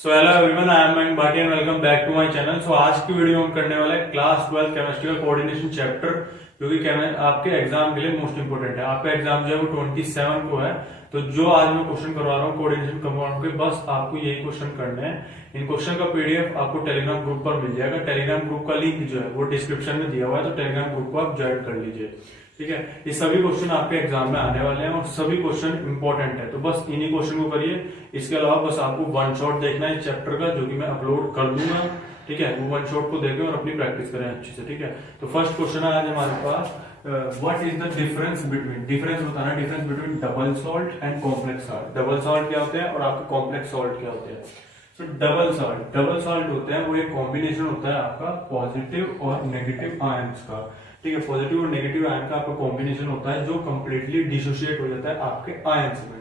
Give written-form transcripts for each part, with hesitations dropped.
So hello everyone, I am Mayank Bhatia and welcome back to my channel. So आज की video हम करने वाले हैं क्लास 12 केमिस्ट्री का कोऑर्डिनेशन चैप्टर, जो कि आपके एग्जाम के लिए मोस्ट इंपोर्टेंट है। आपका एग्जाम जो है वो 27 को है। तो जो आज मैं क्वेश्चन करवा रहा हूँ कोऑर्डिनेशन कंपाउंड के, बस आपको यही क्वेश्चन करने हैं। इन क्वेश्चन का पीडीएफ आपको टेलीग्राम ग्रुप पर मिल जाएगा। टेलीग्राम ग्रुप का लिंक जो है वो डिस्क्रिप्शन में दिया हुआ है, तो टेलीग्राम ग्रुप को आप ज्वाइन कर लीजिए। ठीक है, ये सभी क्वेश्चन आपके एग्जाम में आने वाले हैं और सभी क्वेश्चन इंपॉर्टेंट है, तो बस इन्हीं क्वेश्चन को करिए। इसके अलावा बस आपको वन शॉट देखना है इस चैप्टर का, जो कि मैं अपलोड कर दूंगा। ठीक है, वो वन शॉट को देखें और अपनी प्रैक्टिस करें अच्छे से। ठीक है, तो फर्स्ट क्वेश्चन है आज हमारे पास, what is the difference between, difference बताना, difference between double salt and complex salt. Double salt क्या होते हैं और आपके कॉम्प्लेक्स सॉल्ट क्या होते हैं। तो डबल सॉल्ट होते हैं वो एक कॉम्बिनेशन होता है आपका पॉजिटिव और नेगेटिव आयंस का। ठीक है, पॉजिटिव और नेगेटिव आयन का आपका कॉम्बिनेशन होता है जो कंप्लीटली डिसोशिएट हो जाता है आपके आयंस में।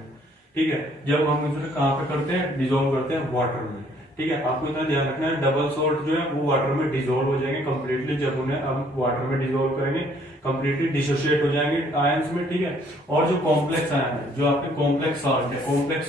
ठीक है, जब हम इसे कहां पे करते हैं, डिसॉल्व करते हैं वाटर में। ठीक है, आपको इतना ध्यान रखना है, डबल सॉल्ट जो है वो वाटर में डिसॉल्व हो जाएंगे कंप्लीटली। जब उन्हें हम वाटर में डिसॉल्व करेंगे कंप्लीटली डिसोशिएट हो जाएंगे आयंस में। ठीक है, और जो कॉम्प्लेक्स आयन है, जो आपके कॉम्प्लेक्स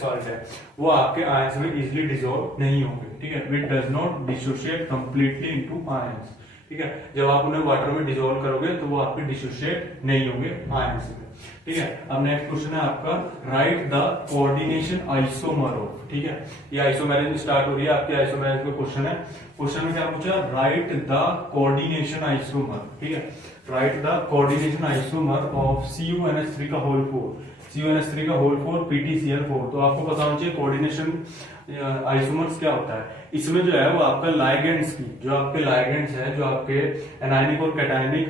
सॉल्ट है वो आपके आयंस में इजिली डिसॉल्व नहीं होंगे। ठीक है, it does not dissociate completely into ions. ठीक है, जब आप उन्हें वाटर में डिसॉल्व करोगे तो वो आपके डिसोशिएट नहीं होंगे आयंस में। ठीक है, अब नेक्स्ट क्वेश्चन है आपका, right the coordination isomer of. ठीक है, ये आइसोमेरिज्म स्टार्ट हो रही है आपके आइसोमेरिज्म का क्वेश्चन है। क्वेश्चन में क्या पूछा, राइट द कोऑर्डिनेशन आइसोमर। ठीक है, right the coordination isomer of CuNH3 का होल 4, CuNH3 का होल 4 PtCl4। तो आपको पता होना चाहिए कोऑर्डिनेशन आइसोमर्स क्या होता है। इसमें जो है वो आपका लाइगेंड्स की, जो आपके लाइगेंड्स है, जो आपके एनायनिक और कैटायनिक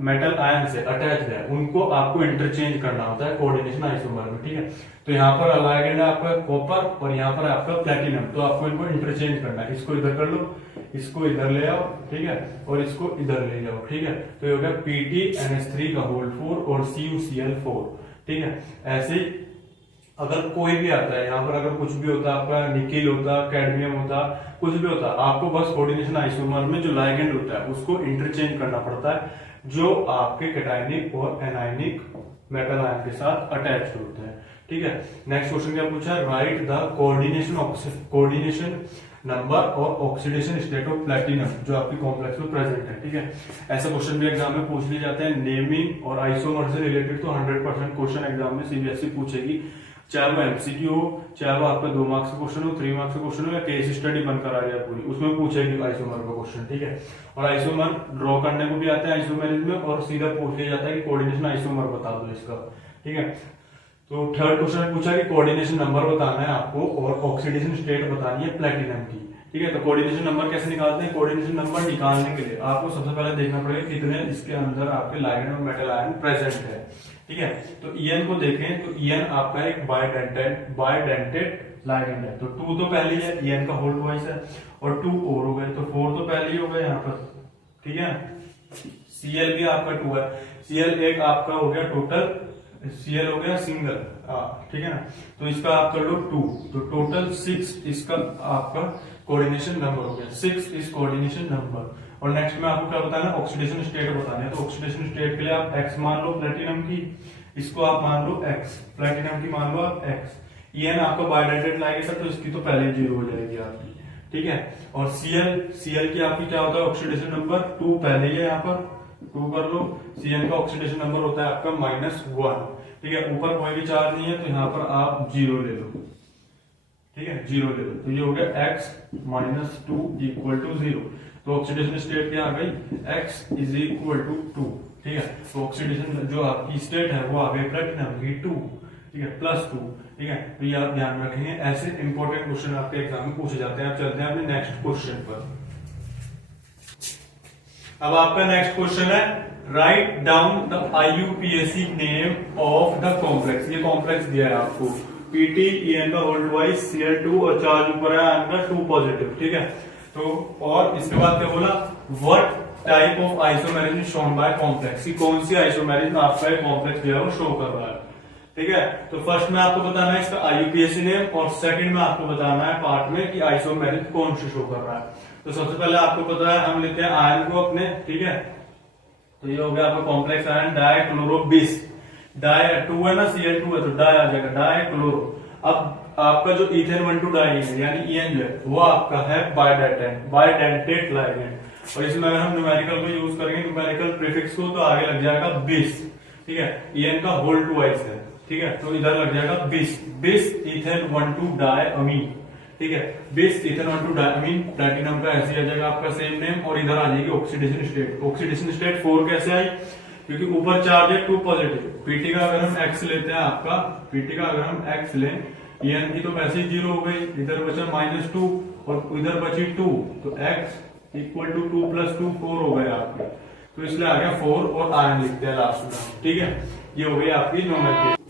मेटल आयन से अटैच्ड है, उनको आपको इंटरचेंज करना होता है कोऑर्डिनेशन आइसोमर में। ठीक है, तो यहाँ पर लाइगेंड है आपका कॉपर और यहाँ पर आपका प्लेटिनम, तो आपको इनको इंटरचेंज करना है। इसको इधर कर लो, इसको इधर ले आओ। ठीक है, और इसको इधर ले जाओ। ठीक है, तो ये हो गया PtNH3 का होल 4 और CuCl4। ठीक है, ऐसे अगर कोई भी आता है, यहाँ पर अगर कुछ भी होता है, आपका निकिल होता, कैडमियम होता, कुछ भी होता, आपको बस कोऑर्डिनेशन आइसोमर में जो लाइगेंड होता है उसको इंटरचेंज करना पड़ता है, जो आपके कैटायनिक और एनायनिक मेटल आयन के साथ अटैच होते हैं। ठीक है, नेक्स्ट क्वेश्चन क्या पूछा, राइट द कोऑर्डिनेशन नंबर और ऑक्सीडेशन स्टेट ऑफ प्लैटिनम, जो आपकी कॉम्प्लेक्स में प्रेजेंट है। ठीक है, ऐसा क्वेश्चन भी एग्जाम में पूछ लिए जाते हैं। नेमिंग और आइसोमर से रिलेटेड तो 100% क्वेश्चन एग्जाम में सीबीएसई पूछेगी, चाहे वो एमसीक्यू हो, चाहे वो आपका 2 मार्क्स का क्वेश्चन हो, 3 मार्क्स का क्वेश्चन हो, या केस स्टडी बनकर आ जाए पूरी, उसमें पूछेगी आइसोमर का क्वेश्चन। ठीक है, और आइसोमर ड्रॉ करने को भी आता है आइसोमेरिज्म में, और सीधा पूछ लिया जाता है कि कोऑर्डिनेशन आइसोमर बता दो इसका। ठीक है, तो थर्ड क्वेश्चन पूछा कि कोऑर्डिनेशन नंबर बताना है आपको और ऑक्सीडेशन स्टेट बतानी है प्लैटिनम की। ठीक है, तो कोऑर्डिनेशन नंबर कैसे निकालते हैं, कोऑर्डिनेशन नंबर निकालने के लिए आपको सबसे पहले देखना पड़ेगा कितने इसके अंदर आपके लाइगेंड और मेटल आयन प्रेजेंट है। ठीक है, तो EN को देखें तो EN आपका एक बायडेंटेड लाइगेंड है, तो 2 तो पहले ही है, EN का होल ट्वाइस है, और 2 और हो गए तो 4 तो पहले ही हो गए यहाँ पर। ठीक है, Cl भी आपका 2 है, Cl एक आपका हो गया टोटल, Cl हो गया सिंगल। ठीक है ना, तो इसका आप कर लो 2, तो टोटल 6 इसका आपका कोऑर्डिनेशन नंबर हो गया, 6 इज कोऑर्डिनेशन नंबर। और नेक्स्ट में आपको क्या बताना है, ऑक्सीडेशन स्टेट बताना है। तो ऑक्सीडेशन स्टेट के लिए आप X मान लो प्लेटिनम की, इसको आप मान लो X, प्लेटिनम की मान लो आप X। EN आपका बायडेंटेड लाइगेंड है, तो इसकी तो पहले 0 हो जाएगी आपकी। ठीक है, और Cl की आपकी क्या होता है ऑक्सीडेशन नंबर, 2 पहले ही है, यहाँ पर 2 कर लो। Cn का ऑक्सीडेशन नंबर होता है आपका -1। ठीक है, ऊपर कोई भी चार्ज नहीं है, तो यहाँ पर आप 0 ले लो। ठीक है, 0 ले लो, तो ये हो गया X - 2 = 0। तो ऑक्सीडेशन स्टेट क्या आ गई, X = 2। ठीक है, तो ऑक्सीडेशन जो आपकी स्टेट है वो आ गई प्लेटिनम की 2। ठीक है, +2। ठीक है, तो ये आप ध्यान रखेंगे, ऐसे इंपॉर्टेंट क्वेश्चन आपके एग्जाम में पूछे जाते हैं। आप चलते हैं अपने नेक्स्ट क्वेश्चन पर। अब आपका नेक्स्ट क्वेश्चन है, write down the IUPAC name of the complex. ये कॉम्प्लेक्स दिया है आपको, PtEN का होल ट्वाइस Cl2 और चार्ज ऊपर है आयन का 2 पॉजिटिव। ठीक है, तो और इसके बाद क्या बोला, what type of isomerism shown by complex, कौन सी आइसोमेरिज्म आपका कॉम्प्लेक्स जो है वो शो कर रहा है। ठीक है, तो फर्स्ट में आपको बताना है इसका IUPAC नेम, और सेकंड में आपको बताना है पार्ट में कि आइसोमेरिज्म कौन से शो कर रहा है। तो सबसे पहले आपको पता है, हम लेते हैं आयन को अपने। ठीक है, तो ये हो गया आपका कॉम्प्लेक्स आयन डाइक्लोरो 20, डाई 2 है ना, Cl2 है तो डाई आ जाएगा, डाइक्लोरो। अब आपका जो इथेन 1,2 डाई है यानी ईएन जो है वो आपका है बायडेंटेट लाइगेंड, और इसमें अगर हम न्यूमेरिकल को यूज करेंगे, न्यूमेरिकल प्रीफिक्स को, तो आगे लग जाएगा 20, ठीक है। ईएन का होल ट्वाइस है, ठीक है, तो इधर लग जाएगा 20 इथेन 1,2 डाई अमीन, ठीक है। 20 इथेन 1,2 डाई अमीन, प्लैटिनम का ऐसे आ जाएगा आपका सेम नेम, और इधर आ जाएगी ऑक्सीडेशन स्टेट। ऑक्सीडेशन स्टेट 4 कैसे आई, क्योंकि ऊपर चार्ज है 2 पॉजिटिव। पीटी का अगर हम एक्स लेते हैं, आपका पीटी का अगर हम एक्स लें, ईएन की तो वैसे ही 0 हो गई, इधर बचा -2 और इधर बची 2, तो एक्स इक्वल टू 2 + 2 4 हो गए आपके, तो इसलिए आ गया 4 और आयन लिखते हैं लास्ट में, ठीक है। ये हो गई आपकी नोमेनक्लेचर,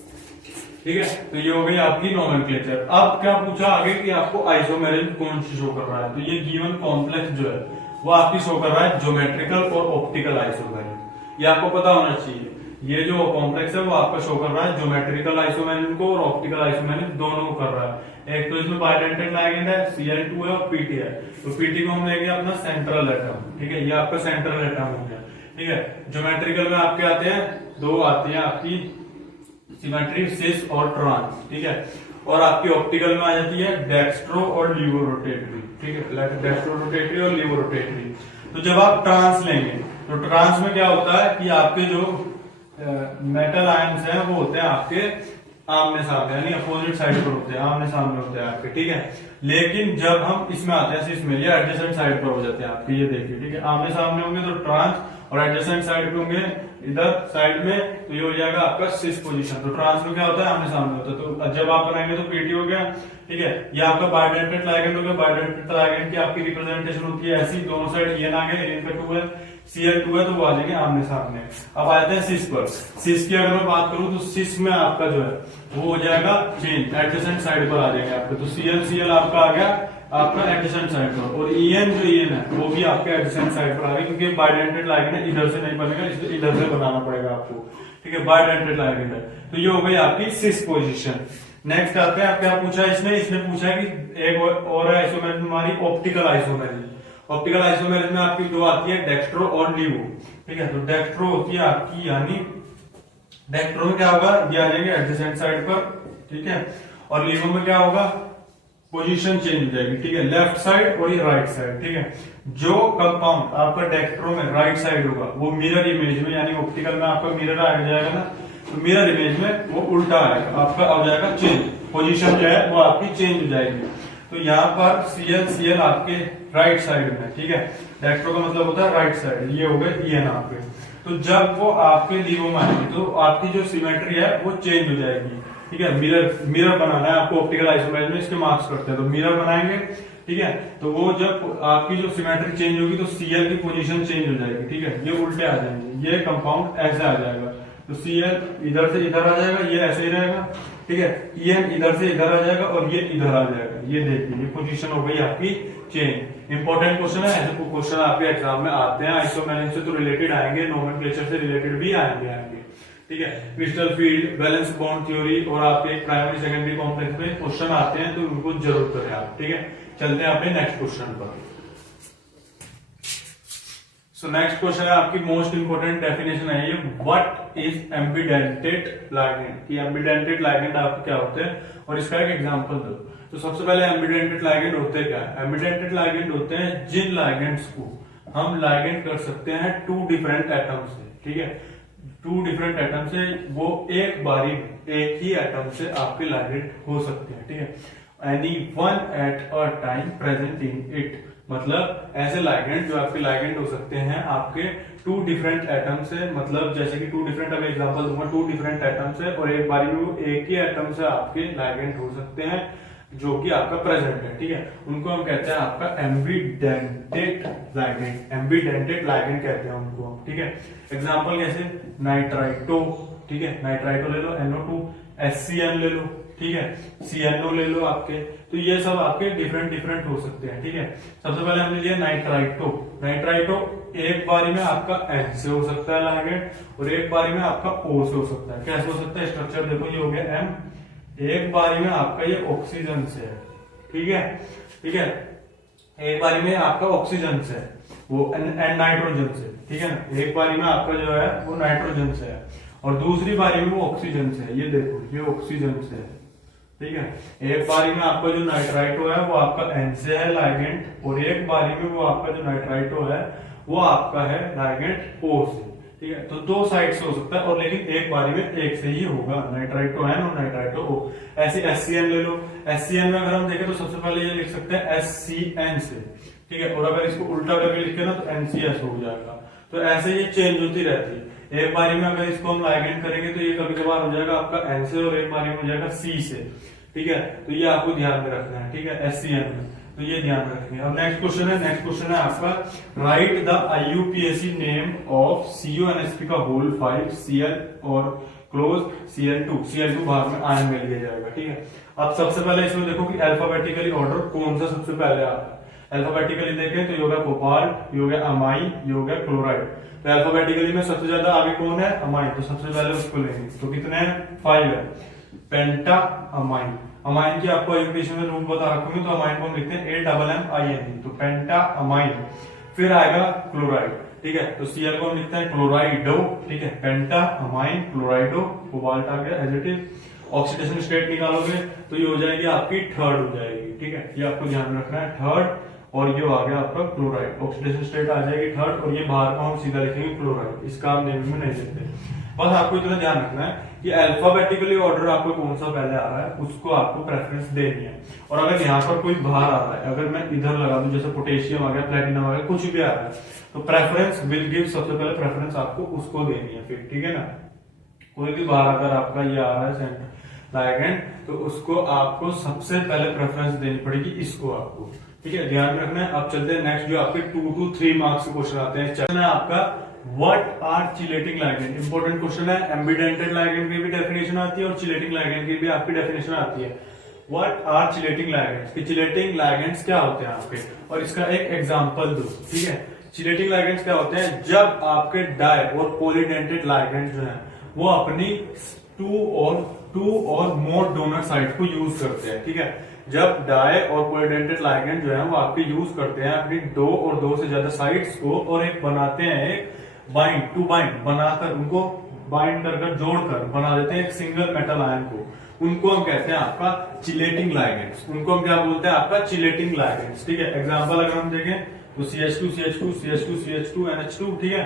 ठीक है, तो ये हो गई आपकी नोमेनक्लेचर। अब क्या पूछा आगे कि आपको आइसोमेरिज्म कौन सी शो कर रहा है, तो ये गिवन कॉम्प्लेक्स जो है वो आपकी शो कर रहा है ज्योमेट्रिकल और ऑप्टिकल आइसोमेरिज्म। ये आपको पता होना चाहिए, ये जो कॉम्प्लेक्स है वो आपका शो कर रहा है ज्योमेट्रिकल आइसोमेरिज्म को और ऑप्टिकल आइसोमेरिज्म दोनों को कर रहा है। एक तो इसमें बायडेंटेट लाइगेंड है, Cl2 है और Pt है, तो Pt को हम लेंगे अपना सेंट्रल एटम, ठीक है, ये आपका सेंट्रल एटम हो गया, ठीक है। ज्योमेट्रिकल में आपके आते हैं दो, आती है आपकी सिमेट्री, सिस और ट्रांस, ठीक है, और आपकी ऑप्टिकल में आ जाती है डेक्स्ट्रो और लीवो रोटेटरी, ठीक है, डेक्स्ट्रो रोटेटरी और लीवो रोटेटरी। तो जब आप ट्रांस लेंगे तो ट्रांस में क्या होता है कि आपके जो मेटल आयंस हैं वो होते हैं आपके आमने सामने, यानी अपोजिट साइड पर होते हैं, आमने सामने होते हैं आपके, ठीक है। लेकिन जब हम इसमें आते हैं, इसमें ये एडजेसेंट साइड पर हो जाते हैं आपके, ये देखिए, ठीक है, आमने सामने होंगे तो ट्रांस, और एडजेसेंट साइड पे होंगे इधर साइड में, तो ये हो जाएगा आपका सिस पोजीशन। तो ट्रांस में क्या होता है, आमने सामने होता है, तो जब आप बनाएंगे तो पीटी हो गया, ठीक है। ये आपका बायडेंटेट लाइगेंड हो गया, बायडेंटेट लाइगेंड की आपकी रिप्रेजेंटेशन होती है ऐसी, दोनों साइड ईएन आ गए, ईएन का 2 है, Cl2 है, तो वो आ जाएंगे आमने सामने। अब आते हैं सिस पर। सिस की अगर मैं बात करूं तो सिस में आपका जो है वो हो जाएगा चेंज, एडजेसेंट साइड पर आ जाएंगे आपके, तो Cl आपका आ गया आपका एडजेसेंट साइड पर, और ईएन जो ईएन है वो भी आपके एडजेसेंट साइड पर आ गया, क्योंकि बायडेंटेट लाइगेंड इधर से नहीं बनेगा, इसलिए इधर से बनाना पड़ेगा आपको, ठीक है, बायडेंटेट लाइगेंड है। तो ये हो गई आपकी सिस पोजीशन। नेक्स्ट आते हैं, आप क्या पूछा इसने पूछा है कि एक और आइसोमेरिज्म हमारी ऑप्टिकल आइसोमेरिज्म। ऑप्टिकल आइसोमेरिज्म में आपकी दो आती है, डेक्स्ट्रो और लीवो, ठीक है। तो डेक्स्ट्रो होती है आपकी, यानी डेक्स्ट्रो में क्या होगा, ये आ जाएंगे एडजेसेंट साइड पर, ठीक है, और लीवो में क्या होगा, पोजीशन चेंज हो जाएगी, ठीक है, लेफ्ट साइड और ये राइट साइड, ठीक है। जो कंपाउंड आपका डेक्स्ट्रो में राइट साइड होगा वो मिरर इमेज में, यानी ऑप्टिकल में आपका मिरर आ जाएगा ना, तो मिरर इमेज में वो उल्टा आएगा, आपका आ जाएगा चेंज, पोजीशन जो है वो आपकी चेंज हो जाएगी। तो यहाँ पर Cl आपके राइट साइड में, ठीक है, डेक्स्ट्रो का मतलब होता है राइट साइड, ये हो गए ईएन आपके। तो जब वो आपके लीवो में आएंगे तो आपकी जो सिमेट्री है वो चेंज हो जाएगी, ठीक है। मिरर बनाना है आपको, ऑप्टिकल आइसोमेरिज्म में इसके मार्क्स करते हैं, तो मिरर बनाएंगे, ठीक है। तो वो जब आपकी जो सिमेट्री चेंज होगी तो Cl की पोजीशन चेंज हो जाएगी, ठीक है, ये उल्टे आ जाएंगे, ये कंपाउंड ऐसे आ जाएगा, तो Cl इधर से इधर आ जाएगा, ये ऐसे ही रहेगा, ठीक है, ईएन इधर से इधर आ जाएगा और ये इधर आ जाएगा, ये देखिए, ये पोजीशन हो गई आपकी चेंज। इंपॉर्टेंट क्वेश्चन है, ऐसे क्वेश्चन आपके एग्जाम में आते हैं, आइसोमेरिज्म से तो रिलेटेड आएंगे, नोमेनक्लेचर से रिलेटेड भी आएंगे, ठीक है। Crystal field, valence bond theory और आपके प्राइमरी सेकेंडरी कॉम्प्लेक्स में क्वेश्चन आते हैं, तो उनको जरूर करें आप, ठीक है। चलते हैं अपने नेक्स्ट क्वेश्चन पर। सो नेक्स्ट क्वेश्चन है आपकी मोस्ट इंपोर्टेंट डेफिनेशन है ये, व्हाट इज एम्बिडेंटेड लाइगेंड, कि एम्बिडेंटेड लाइगेंड आपको क्या होते हैं और इसका एक एग्जांपल दो। तो सबसे पहले एम्बिडेंटेड लाइगेंड होते क्या है, एम्बिडेंटेड लाइगेंड होते हैं जिन लाइगेंड्स को हम लाइगेंड कर सकते हैं 2 डिफरेंट एटम से, ठीक है, 2 डिफरेंट एटम से, वो एक बारी एक ही एटम से आपके लाइगेंड हो सकते हैं, ठीक है, any one at a time present in it, मतलब ऐसे लाइगेंड जो आपके लाइगेंड हो सकते हैं आपके 2 डिफरेंट एटम से, मतलब जैसे कि 2 डिफरेंट, अब एग्जांपल दूंगा, 2 डिफरेंट एटम से, और एक बारी में वो एक ही एटम से आपके लाइगेंड हो सकते हैं जो कि आपका प्रेजेंट है, ठीक है, उनको हम कहते हैं आपका एम्बिडेंटेड लाइगेंड, एम्बिडेंटेड लाइगेंड कहते हैं उनको, ठीक है। एग्जांपल कैसे, नाइट्राइटो, ठीक है, नाइट्राइटो ले लो, NO2, HCN ले लो, ठीक है, CNO ले लो आपके, तो ये सब आपके डिफरेंट हो सकते हैं, ठीक है। सबसे पहले हमने लिया नाइट्राइटो, नाइट्राइटो एक बारी में आपका N से हो सकता है लाइगेंड और एक बारी में आपका O से हो सकता है। कैसे हो सकता है, स्ट्रक्चर देखो, ये हो गया M, एक बारी में आपका ये ऑक्सीजन से है, ठीक है, ठीक है, एक बारी में आपका ऑक्सीजन से है, वो नाइट्रोजन से, ठीक है ना, एक बारी में आपका जो है वो नाइट्रोजन से है और दूसरी बारी में वो ऑक्सीजन से है, ये देखो, ये ऑक्सीजन से है, ठीक है। एक बारी में आपका जो नाइट्राइटो है वो आपका N से है लाइगेंड, और एक बारी में वो आपका जो नाइट्राइटो है वो आपका है लाइगेंड O से। ठीक है, तो दो साइड से हो सकता है, और लेकिन एक बारी में एक से ही होगा, नाइट्राइटो N और नाइट्राइटो O। ऐसे HCN ले लो, HCN में अगर हम देखें तो सबसे पहले ये लिख सकते हैं HCN से। ठीक है, और अगर इसको उल्टा करके लिखे ना तो NCS हो जाएगा। तो ऐसे ये चेंज होती रहती है। एक बारी में अगर इसको हम लाइगेंड करेंगे तो ये कभी कभार हो जाएगा आपका N से, और एक बारी में हो जाएगा C से। ठीक है, तो ये आपको ध्यान में रखना है। ठीक है, HCN में तो ये ध्यान रखेंगे। अब नेक्स्ट क्वेश्चन है आपका, right the IUPAC name of CuNH3 का होल 5 Cl और क्लोज Cl2 बाहर में आयन में लिया जाएगा। ठीक है, अब सबसे पहले इसमें देखो कि अल्फाबेटिकली ऑर्डर कौन सा सबसे पहले आता है। अल्फाबेटिकली देखें तो ये हो गया कोबाल्ट, ये हो गया अमाइन, ये हो गया क्लोराइड। तो अल्फाबेटिकली में सबसे ज्यादा आगे कौन है, अमाइन, तो सबसे पहले उसको लेंगे। तो कितने हैं, 5 है, पेंटा अमाइन। अमाइन की आपको इंग्लिश में रूल बता रखूंगी, तो अमाइन को हम लिखते हैं AMMINE, तो पेंटा अमाइन। फिर आएगा क्लोराइड। ठीक है, तो Cl को हम लिखते हैं क्लोराइडो। ठीक है, पेंटा अमाइन क्लोराइडो, कोबाल्ट आ गया as it is. Oxidation state निकालोगे तो ये हो जाएगी आपकी थर्ड हो जाएगी। ठीक है, ये आपको ध्यान रखना है, थर्ड, और ये आ गया आपका क्लोराइड। ऑक्सीडेशन स्टेट आ जाएगी थर्ड, और ये बाहर का हम सीधा लिखेंगे क्लोराइड, इसका आप नेम में नहीं लिखते। बस आपको इतना ध्यान रखना है कि अल्फाबेटिकली ऑर्डर आपको कौन सा पहले आ रहा है उसको आपको प्रेफरेंस देनी है। और अगर यहाँ पर कोई बाहर आ रहा है, अगर मैं इधर लगा दूं, जैसे पोटेशियम आ गया, प्लेटिनम आ गया, कुछ भी आ रहा है, तो प्रेफरेंस विल गिव, सबसे पहले प्रेफरेंस आपको उसको देनी है फिर। ठीक है ना, कोई भी बाहर अगर आपका ये आ रहा है सेंटर लाइगेंड, तो उसको आपको सबसे पहले प्रेफरेंस देनी पड़ेगी, इसको आपको। ठीक है, ध्यान रखना है। अब चलते हैं नेक्स्ट, जो आपके 2 to 3 मार्क्स के क्वेश्चन आते हैं। चलना है आपका what are chelating ligand. Important question है, एम्बिडेंटेड लाइगेंड की भी डेफिनेशन आती है और चिलेटिंग लाइगेंड की भी आपकी डेफिनेशन आती है। व्हाट आर चिलेटिंग लाइगेंड्स, कि चिलेटिंग लाइगेंड्स क्या होते हैं आपके, और इसका एक एग्जांपल दो। ठीक है, चिलेटिंग लाइगेंड्स क्या होते हैं, जब आपके डाई और पॉलीडेंटेड लाइगेंड जो है वो अपनी टू और मोर डोनर साइट को यूज करते हैं। ठीक है, जब डाई और पॉलीडेंटेड लाइगेंड जो है वो आपके यूज करते हैं अपनी 2 और 2 से ज्यादा साइट्स को, और एक बनाते हैं एक टू बाइंड बनाकर, उनको बाइंड कर जोड़कर बना देते हैं एक सिंगल मेटल आयन को, उनको हम कहते हैं आपका चिलेटिंग लाइगेंड्स। उनको हम क्या बोलते हैं, आपका चिलेटिंग लाइगेंड्स। ठीक है, एग्जांपल अगर हम देखें तो CH2 CH2 CH2 CH2 NH2। ठीक है,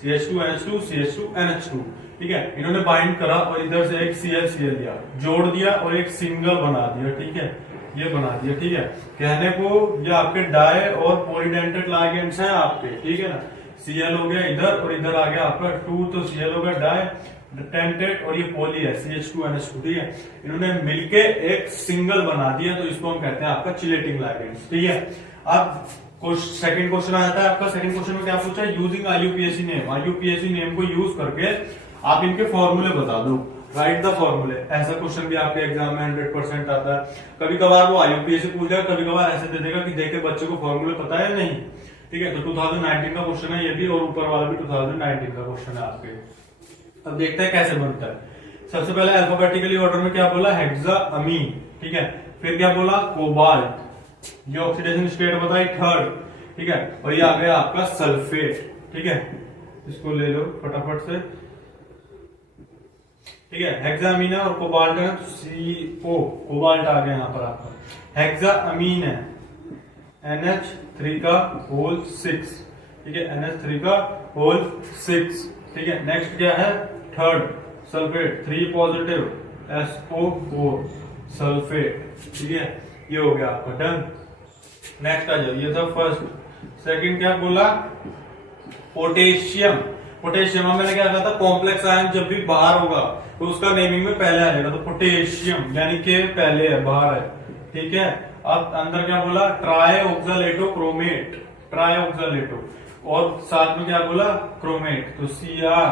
CH2 NH2 CH2 NH2। ठीक है, इन्होंने बाइंड करा और इधर से एक Cl लिया, जोड़ दिया और एक सिंगल बना दिया। ठीक है, ये बना दिया। ठीक है, कहने को ये आपके डाई और पॉलीडेंटेड लाइगेंड्स हैं आपके। ठीक है ना, Cl हो गया इधर और इधर आ गया आपका 2, तो Cl हो गया डाई टेंटेड, और ये पॉली है CH2 NH2। ठीक है, इन्होंने मिलके एक सिंगल बना दिया, तो इसको हम कहते हैं आपका चिलेटिंग लाइगेंड्स। ठीक है, अब सेकंड क्वेश्चन आता है आपका। सेकंड क्वेश्चन में क्या पूछा है, using IUPAC name. IUPAC name को यूज करके आप इनके फॉर्मूले बता दो, राइट द फॉर्मूले। ऐसा क्वेश्चन भी आपके एग्जाम में 100% आता है। कभी कभार वो IUPAC पूछ जाएगा, कभी कभार ऐसे दे देगा कि देखे बच्चे को फॉर्मूले पता है नहीं। ठीक है, तो 2019 का क्वेश्चन है ये भी, और ऊपर वाला भी 2019 का क्वेश्चन है आपके। अब देखते हैं कैसे बनता है। सबसे पहले अल्फाबेटिकली ऑर्डर में क्या बोला, हेक्साअमीन। ठीक है, फिर क्या बोला, कोबाल्ट, ये ऑक्सीडेशन स्टेट बताई थर्ड। ठीक है, और ये आ गया आपका सल्फेट। ठीक है, इसको ले लो फटाफट से। ठीक है, हेक्साअमीन है और कोबाल्ट है, CO, कोबाल्ट आ गया यहाँ पर आपका। हेक्साअमीन है NH3 का होल 6। ठीक है, NH3 का होल 6। ठीक है, नेक्स्ट क्या है, third sulphate, 3 positive SO4 sulphate. ठीक है, ये हो गया आपका डन। नेक्स्ट आ जाओ, ये था फर्स्ट। सेकंड क्या बोला, पोटेशियम। पोटेशियम में मैंने क्या कहा था, कॉम्प्लेक्स आयन जब भी बाहर होगा तो उसका नेमिंग में पहले आएगा, तो पोटेशियम यानी कि पहले है, बाहर है। ठीक है, अब अंदर क्या बोला, ट्राईऑक्सालेटो क्रोमेट, ट्राईऑक्सालेटो, और साथ में क्या बोला, क्रोमेट, तो Cr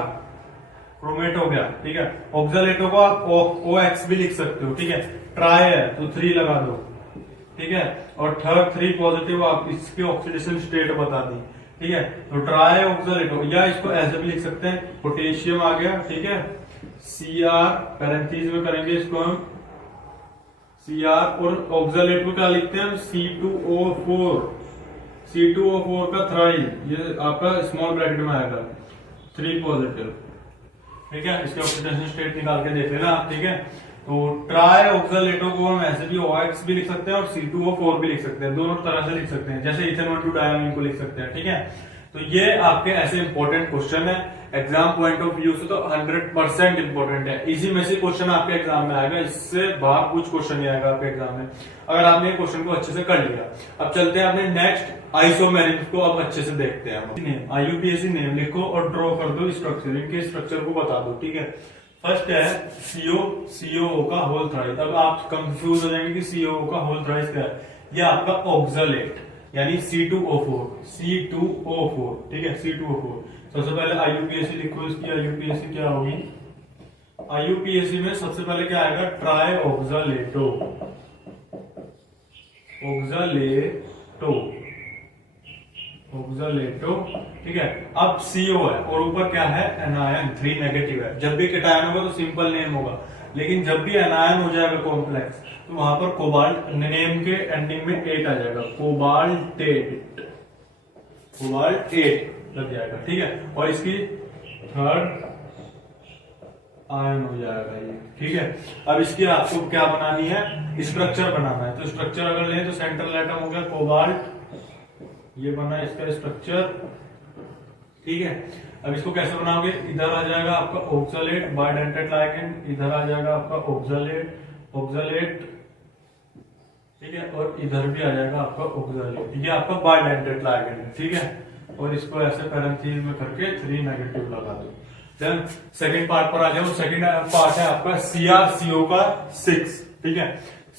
क्रोमेट हो गया। ठीक है, ऑक्सालेटो को आप OX भी लिख सकते हो। ठीक है, ट्राई है तो 3 लगा दो। ठीक है, और थर्ड 3 पॉजिटिव, आप इसके ऑक्सीडेशन स्टेट बता दी। ठीक है, तो ट्राई ऑक्सालेटो, या इसको ऐसे भी लिख सकते हैं, पोटेशियम आ गया। ठीक है, Cr पैरेंथेसिस में करेंगे इसको हम Cr, और ऑक्सालेटो क्या लिखते हैं हम, C2O4, C2O4 का थ्राई, ये आपका स्मॉल ब्रैकेट में आएगा, 3 पॉजिटिव। ठीक है, इसके ऑक्सीडेशन स्टेट निकाल के देख लेना आप। ठीक है, तो ट्राई ऑक्सालेटो को हम ऐसे भी OX भी लिख सकते हैं और C2O4 भी लिख सकते हैं, दोनों तरह से लिख सकते हैं, जैसे इथेन 1,2 डायमीन को लिख सकते हैं। ठीक है, तो ये आपके ऐसे इंपॉर्टेंट क्वेश्चन है, एग्जाम पॉइंट ऑफ व्यू से तो 100% इंपॉर्टेंट है। इसी में से क्वेश्चन आपके एग्जाम में आएगा, इससे बाहर कुछ क्वेश्चन नहीं आएगा आपके एग्जाम में, अगर आपने क्वेश्चन को अच्छे से कर लिया। अब चलते हैं अपने नेक्स्ट आइसोमेरिक को, अब अच्छे से देखते हैं हम। IUPAC नेम लिखो और ड्रॉ कर दो स्ट्रक्चर, इनके स्ट्रक्चर को बता दो। ठीक है, फर्स्ट है COO का होल थ्राइस। अब आप कंफ्यूज हो जाएंगे कि COO का होल थ्राइस क्या है, ये आपका ऑक्सालेट यानी C2O4। ठीक है, C2O4। सबसे पहले IUPAC लिखो, इसकी IUPAC क्या होगी, IUPAC में सबसे पहले क्या आएगा, ट्राई ऑक्सालेटो, ऑक्सालेटो। ठीक है, अब CO है और ऊपर क्या है, एनायन 3 नेगेटिव है। जब भी केटायन होगा तो सिंपल नेम होगा, लेकिन जब भी एनायन हो जाएगा कॉम्प्लेक्स तो वहां पर कोबाल्ट, नेम के एंडिंग में 8 आ जाएगा, कोबाल्टेट लग जाएगा। ठीक है, और इसकी थर्ड आयन हो जाएगा ये। ठीक है, अब इसकी आपको क्या बनानी है, स्ट्रक्चर बनाना है। तो स्ट्रक्चर अगर लें तो सेंट्रल एटम हो गया कोबाल्ट, ये बना इसका स्ट्रक्चर। ठीक है, अब इसको कैसे बनाओगे, इधर आ जाएगा आपका ऑक्सालेट बाइडेंटेड लाइगेंड, इधर आ जाएगा आपका ऑक्सालेट। ठीक है, और इधर भी आ जाएगा आपका ऑक्सालेट, ये आपका बाइडेंटेड लाइगेंड। ठीक है, और इसको ऐसे पैरेंथेसिस में करके 3 नेगेटिव लगा दो। देन सेकंड पार्ट पर आ जाओ। सेकंड पार्ट है आपका CrCO का 6। ठीक है,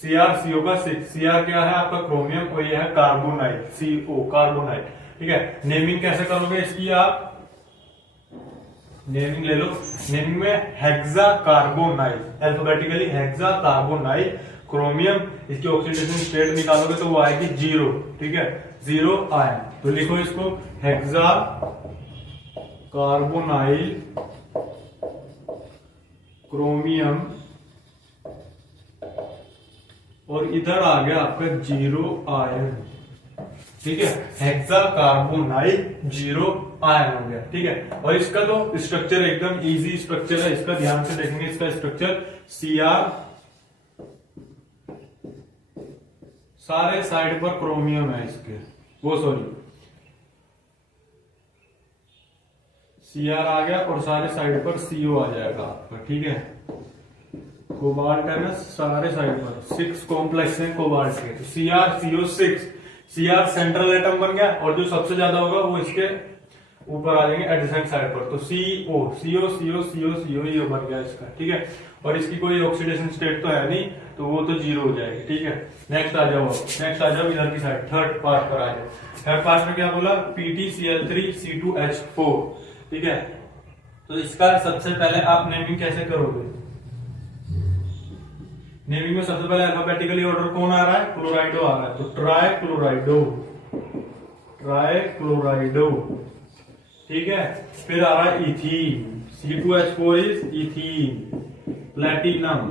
CrCO का 6। Cr क्या है आपका क्रोमियम और ये है कार्बोनाइट, CO कार्बोनाइट। ठीक है, नेमिंग कैसे करोगे इसकी, आप नेमिंग ले लो। नेमिंग में hexa carbonite, alphabetically hexa carbonite chromium, इसकी ऑक्सीडेशन स्टेट निकालोगे तो वो आएगी 0। ठीक है, 0 आयन। तो लिखो इसको हेक्सा कार्बोनाइल क्रोमियम, और इधर आ गया आपका 0 आयन। ठीक है, हेक्सा कार्बोनाइल 0 आयन हो गया। ठीक है, और इसका तो स्ट्रक्चर एकदम इजी स्ट्रक्चर है, इसका ध्यान से देखेंगे। इसका स्ट्रक्चर Cr, सारे साइड पर क्रोमियम है इसके, वो सॉरी Cr आ गया और सारे साइड पर CO आ जाएगा आपका। ठीक है, कोबाल्ट है ना सारे साइड पर, 6 कॉम्प्लेक्स है कोबाल्ट के, तो CrCO6। Cr सेंट्रल एटम बन गया और जो सबसे ज्यादा होगा वो इसके ऊपर आ जाएंगे एडजेसेंट साइड पर, तो CO ये बन गया इसका। ठीक है, और इसकी कोई ऑक्सीडेशन स्टेट तो है नहीं, तो वो तो 0 हो जाएगी। ठीक है, नेक्स्ट आ जाओ इधर की साइड, थर्ड पार्ट पर आ जाओ। थर्ड पार्ट में क्या बोला, PtCl3C2H4। ठीक है, तो इसका सबसे पहले आप नेमिंग कैसे करोगे, नेमिंग में सबसे पहले अल्फाबेटिकली ऑर्डर कौन आ रहा है, क्लोराइडो आ रहा है, तो ट्राई क्लोराइडो। ठीक है, फिर आ रहा है ethene, C2H4 is ethene. Platinum,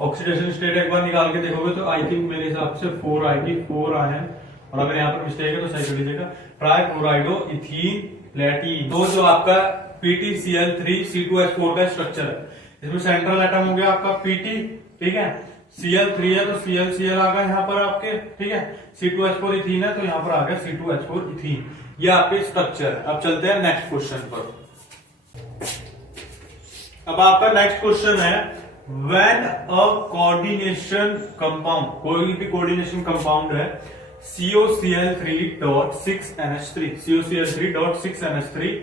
oxidation state एक बार निकाल के देखोगे तो आई थिंक मेरे हिसाब से 4 आएगी, 4 आयन, और अगर यहाँ पर मिस्टेक है तो सही कर लीजिएगा। Try क्लोराइडो ethene प्लेटिन। तो जो आपका PtCl3C2H4 का स्ट्रक्चर है, इसमें सेंट्रल एटम हो गया आपका Pt। ठीक है, Cl3 है तो Cl आ गया यहाँ पर आपके। ठीक है, C2H4 इथीन है तो यहाँ पर आ गया C2H4 इथीन। ये आपके स्ट्रक्चर है। अब चलते हैं नेक्स्ट क्वेश्चन पर। अब आपका नेक्स्ट क्वेश्चन है, व्हेन अ कोऑर्डिनेशन कंपाउंड, कोई भी कोऑर्डिनेशन कंपाउंड है COCl3.6NH3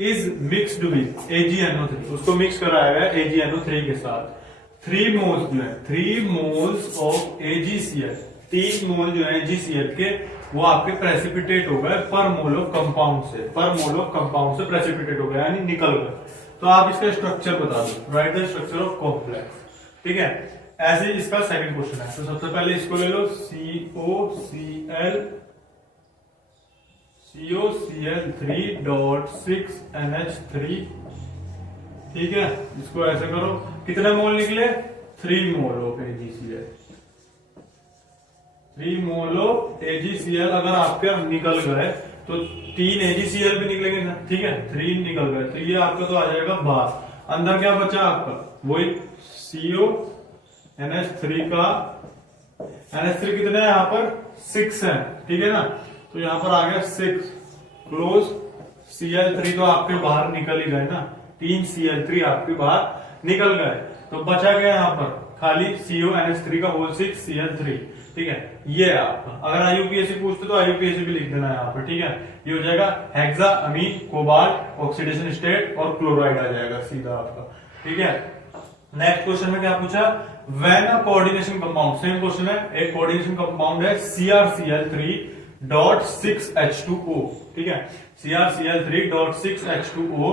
is mixed with AgNO3, उसको मिक्स कराया गया AgNO3 के साथ। 3 मोल्स जो है, 3 मोल्स ऑफ AgCl, 3 मोल जो है AgCl के, वो आपके प्रेसिपिटेट हो गए पर मोल ऑफ कंपाउंड से प्रेसिपिटेट हो गया, यानी निकल गए। तो आप इसका स्ट्रक्चर बता दो, right the structure of complex. ठीक है, ऐसे इसका सेकंड क्वेश्चन है। तो सबसे पहले इसको ले लो, COCl3.6NH3। ठीक है, इसको ऐसे करो, कितने मोल निकले, 3 मोल of AgCl। 3 mole of AgCl अगर आपके निकल गए तो तो 3 AgCl भी निकलेंगे ना, ठीक है, 3 निकल गए, तो ये आपका तो आ जाएगा बाहर। अंदर क्या बचा आपका, वही CONH3 का, NH3 कितने हैं यहाँ पर 6 है, ठीक है ना, तो यहाँ पर आ गया 6 क्लोज, Cl3 तो आपके बाहर निकल ही गए ना, 3 Cl3 आपके बाहर निकल गए, तो बचा गया यहाँ पर खाली CONH3 का होल 6 Cl3, ठीक है। ये है आपका, अगर IUPAC पूछते तो IUPAC भी लिख देना है यहाँ पर, ठीक है। ये हो जाएगा हेक्सा, अमीन, कोबाल्ट, ऑक्सीडेशन स्टेट और क्लोराइड आ जाएगा सीधा आपका, ठीक है। नेक्स्ट क्वेश्चन में क्या पूछा, when a coordination compound, same question है, एक कोऑर्डिनेशन कंपाउंड है CrCl3.6H2O, ठीक है, CrCl3.6H2O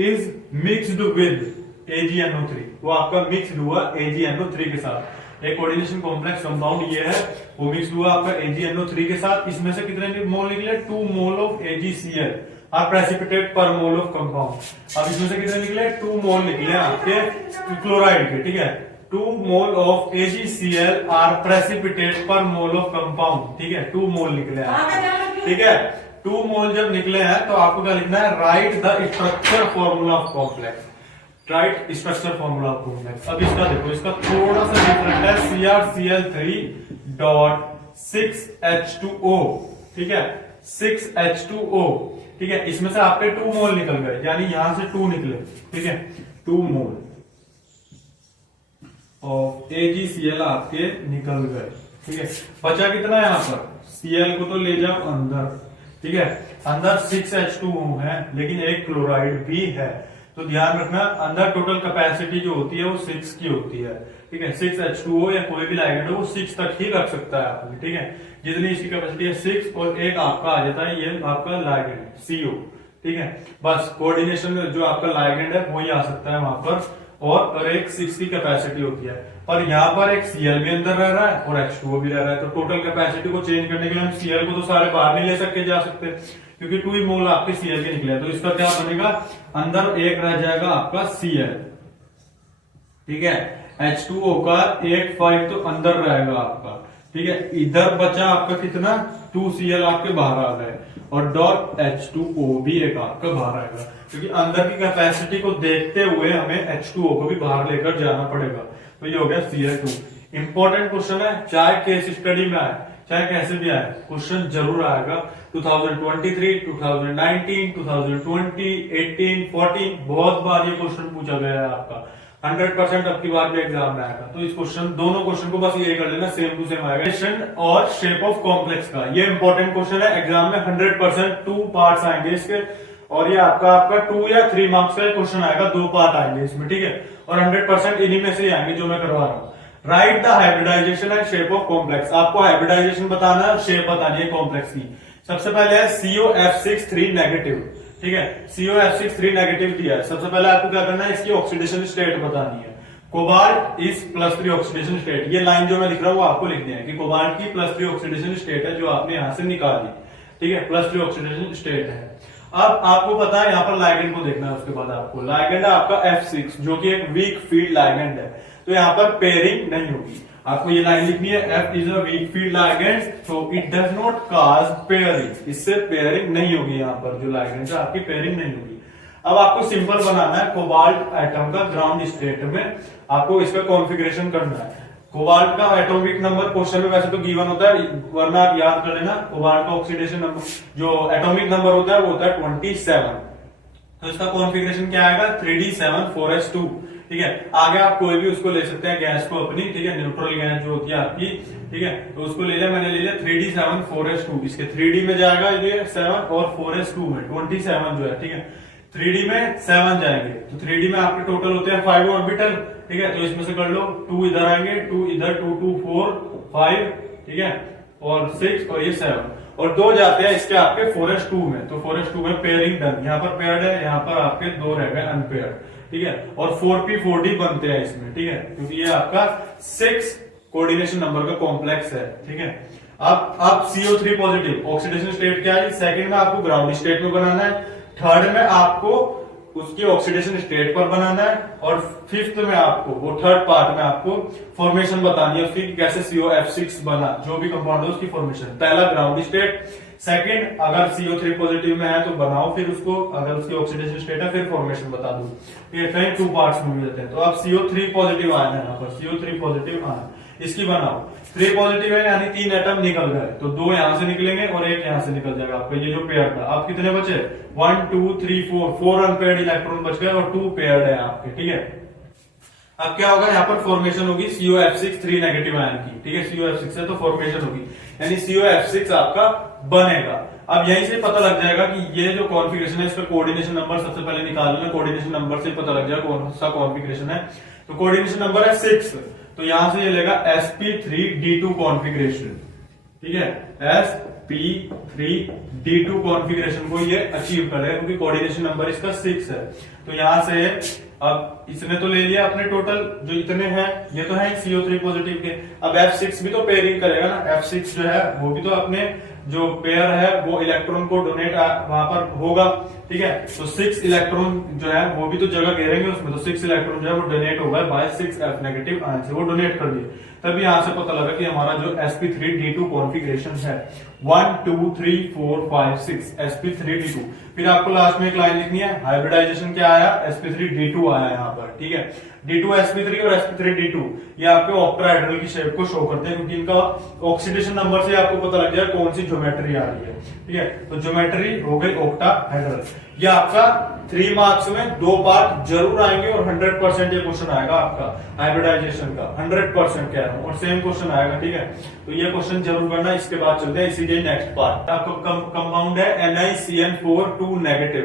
is mixed with AgNO3, वो आपका मिक्स्ड हुआ AgNO3 के साथ। एक कोऑर्डिनेशन कॉम्प्लेक्स कंपाउंड ये है, वो मिक्स्ड हुआ आपका AgNO3 के साथ। इसमें से कितने मोल निकले, 2 mole of AgCl are precipitate per mole of compound. अब इसमें से कितने निकले, 2 मोल निकले आपके क्लोराइड के, ठीक है। 2 mole of AgCl are precipitate per mole of compound, ठीक है, 2 मोल निकले हैं, ठीक है। 2 मोल जब निकले हैं तो आपको क्या लिखना है, right the structure formula of complex, right structure formula of complex. अब इसका देखो, इसका थोड़ा सा डिफरेंट है, CrCl3.6H2O, ठीक है, 6H2O, ठीक है। इसमें से आपके 2 मोल निकल गए, यानी यहां से 2 निकले, ठीक है, 2 मोल ऑफ AgCl आपके निकल गए, ठीक है। बचा कितना है यहाँ पर, Cl को तो ले जाओ अंदर, ठीक है, अंदर 6H2O है, लेकिन एक क्लोराइड भी है, तो ध्यान रखना अंदर टोटल कैपेसिटी जो होती है वो 6 की होती है, ठीक है। 6H2O या कोई भी लाइगेंड हो वो 6 तक ही रख सकता है आपने, ठीक है। जितनी इसकी कैपेसिटी है 6, और एक आपका आ जाता है ये आपका लाइगेंड CO, ठीक है। बस कोऑर्डिनेशन में जो आपका लाइगेंड है वही आ सकता है वहां पर, और एक 6 की कैपेसिटी होती है, पर यहाँ पर एक Cl भी अंदर रह रहा है और H2O भी रह रहा है, तो टोटल कैपेसिटी को चेंज करने के लिए हम Cl को तो सारे बाहर नहीं ले सकते जा सकते, क्योंकि 2 ही मोल आपके Cl के निकले, तो इसका क्या बनेगा, अंदर एक रह जाएगा आपका Cl, ठीक है। H2O का 1 तो अंदर रहेगा आपका, ठीक है। इधर बचा आपका कितना, 2 Cl आपके बाहर आ गए, और डॉट H2O भी एक आपका बाहर आएगा, क्योंकि अंदर की कैपेसिटी को देखते हुए हमें H2O को भी बाहर लेकर जाना पड़ेगा, तो ये हो गया Cl2। इंपॉर्टेंट क्वेश्चन है, चाहे केस स्टडी में आए चाहे कैसे भी आए, क्वेश्चन जरूर आएगा। 2023, 2019, 2020, 18, 14 बहुत बार ये क्वेश्चन पूछा गया है आपका, 100% अब की बार भी एग्जाम में आएगा, तो इस क्वेश्चन, दोनों क्वेश्चन को बस ये कर लेना, सेम टू सेम आएगा। क्वेश्चन और शेप ऑफ कॉम्प्लेक्स का ये इंपॉर्टेंट क्वेश्चन है, एग्जाम में 100% 2 पार्ट्स आएंगे इसके, और ये आपका 2 या 3 मार्क्स का क्वेश्चन आएगा, 2 पार्ट आएंगे इसमें, ठीक है, और 100% इन्हीं में से आएंगे जो मैं करवा रहा हूँ। Right the hybridization and shape of complex, आपको हाइब्रिडाइजेशन बताना है, शेप बतानी है कॉम्प्लेक्स की। सबसे पहले है COF6 नेगेटिव, ठीक है, COF6 नेगेटिव दिया है। सबसे पहले आपको क्या करना है, इसकी ऑक्सीडेशन स्टेट बतानी है। कोबाल्ट इज +3 ऑक्सीडेशन स्टेट, ये लाइन जो मैं लिख रहा हूँ वो आपको लिखनी है कि कोबाल्ट की +3 ऑक्सीडेशन स्टेट है, जो आपने यहां से निकाली, ठीक है, +3 ऑक्सीडेशन स्टेट है। अब आपको पता है यहाँ पर लाइगेंड को देखना है, उसके बाद आपको लाइगेंड है आपका F6 जो कि एक वीक फील्ड लाइगेंड है, तो यहाँ पर पेयरिंग नहीं होगी, आपको ये लाइन लिखनी है, F is a weak field ligand so it does not cause pairing, इससे पेयरिंग नहीं होगी, यहाँ पर जो लाइगेंड है आपकी पेयरिंग नहीं होगी। अब आपको सिंपल बनाना है कोबाल्ट एटम का ग्राउंड स्टेट में, आपको इसका कॉन्फ़िगरेशन करना है। कोबाल्ट का एटॉमिक नंबर क्वेश्चन में वैसे तो गिवन होता है, वरना आप याद कर लेना, कोबाल्ट का ऑक्सीडेशन नंबर जो एटॉमिक नंबर होता है वो होता है 27, तो इसका कॉन्फ़िगरेशन क्या आएगा, 3d7 4s2, ठीक है। आगे आप कोई भी उसको ले सकते हैं गैस को अपनी, ठीक है, न्यूट्रल गैस जो होती है आपकी, ठीक है, तो उसको ले लिया, मैंने ले लिया 3d7 4s2, इसके 3d में जाएगा ये 7 और 4s2 में 27 जो है, ठीक है, 3d में 7 जाएंगे, तो 3d में आपके टोटल होते हैं 5 ऑर्बिटल, ठीक है, तो इसमें से कर लो 2 इधर आएंगे, 2 इधर, 2 2 4 5, ठीक है, और 6 और ये 7, और 2 जाते हैं इसके आपके 4s2 में, तो 4s2 में पेयरिंग डन, यहाँ पर पेयर्ड है, यहाँ पर आपके 2 रह गए अनपेयर्ड, ठीक है, और 4p 4d बनते हैं इसमें, ठीक है, क्योंकि ये आपका 6 कोऑर्डिनेशन नंबर का कॉम्प्लेक्स है, ठीक है। अब CO3 पॉजिटिव ऑक्सीडेशन स्टेट क्या है, सेकंड में आपको ग्राउंड स्टेट में बनाना है, थर्ड में आपको उसकी ऑक्सीडेशन स्टेट पर बनाना है, और फिफ्थ में आपको वो थर्ड पार्ट में आपको फॉर्मेशन बतानी है उसकी, कैसे COF6 बना, जो भी कंपाउंड है उसकी फॉर्मेशन। पहला ग्राउंड स्टेट, सेकंड, अगर CO3 पॉजिटिव में है तो बनाओ फिर उसको, अगर उसकी ऑक्सीडेशन स्टेट है फिर फॉर्मेशन बता दो। ये कहीं 2 पार्ट्स में मिल जाते हैं। तो अब CO3 पॉजिटिव आया है यहाँ पर, CO3 पॉजिटिव आया, इसकी बनाओ। 3 पॉजिटिव है यानी 3 एटम निकल गए, तो 2 यहां से निकलेंगे और 1 यहां से निकल जाएगा आपका ये जो पेयर था। अब कितने बचे? 1 2 3 4 अनपेयर्ड इलेक्ट्रॉन बच गए और 2 पेयर्ड है आपके, ठीक है। अब क्या होगा, यहाँ पर फॉर्मेशन होगी COF6 3 नेगेटिव आयन की, ठीक है। COF6 से तो फॉर्मेशन होगी, यानी COF6 आपका बनेगा। अब यहीं से पता लग जाएगा कि ये जो कॉन्फ़िगरेशन है इसका कोऑर्डिनेशन नंबर सबसे पहले निकाल लेना। कोऑर्डिनेशन नंबर से पता लग जाएगा कौन सा कॉन्फ़िगरेशन है। तो कोऑर्डिनेशन नंबर है 6, तो यहां से ये लेगा sp3d2 कॉन्फ़िगरेशन, ठीक है। sp3d2 कॉन्फ़िगरेशन को ये अचीव करेगा क्योंकि कोऑर्डिनेशन नंबर इसका 6 है। तो यहां से अब इसने तो ले लिया अपने टोटल जो इतने हैं, ये तो है CO3 पॉजिटिव के। अब F6 भी तो पेयरिंग करेगा ना, F6 जो है वो भी तो अपने जो पेयर है वो इलेक्ट्रॉन को डोनेट वहां पर होगा, ठीक है। तो 6 इलेक्ट्रॉन जो है वो भी तो जगह घेरेंगे उसमें, तो 6 इलेक्ट्रॉन जो है वो डोनेट होगा बाय 6F नेगेटिव आयन से, वो डोनेट कर दिए। तभी यहां से पता लगा कि हमारा जो sp3d2 कॉन्फ़िगरेशन है 1 2 3 4 5 6 sp3d2। फिर आपको लास्ट में एक लाइन लिखनी है, हाइब्रिडाइजेशन क्या आया, sp3d2 आया यहाँ पर, ठीक है। D2sp3 और sp3d2 ये आपके ऑक्टाहेड्रल की शेप को शो करते हैं, क्योंकि इनका ऑक्सीडेशन नंबर से आपको पता लग जाए कौन सी ज्योमेट्री आ रही है, ठीक है। तो ज्योमेट्री हो गई ऑक्टाहेड्रल। ये आपका 3 मार्क्स में 2 पार्ट जरूर आएंगे और 100% ये क्वेश्चन आएगा आपका हाइब्रिडाइजेशन का, 100% कह रहा हूं, और सेम क्वेश्चन आएगा, ठीक है। तो ये क्वेश्चन जरूर करना। इसके बाद चलते हैं इसी के नेक्स्ट पार्ट। आपका कंपाउंड है NiCN4 2 नेगेटिव,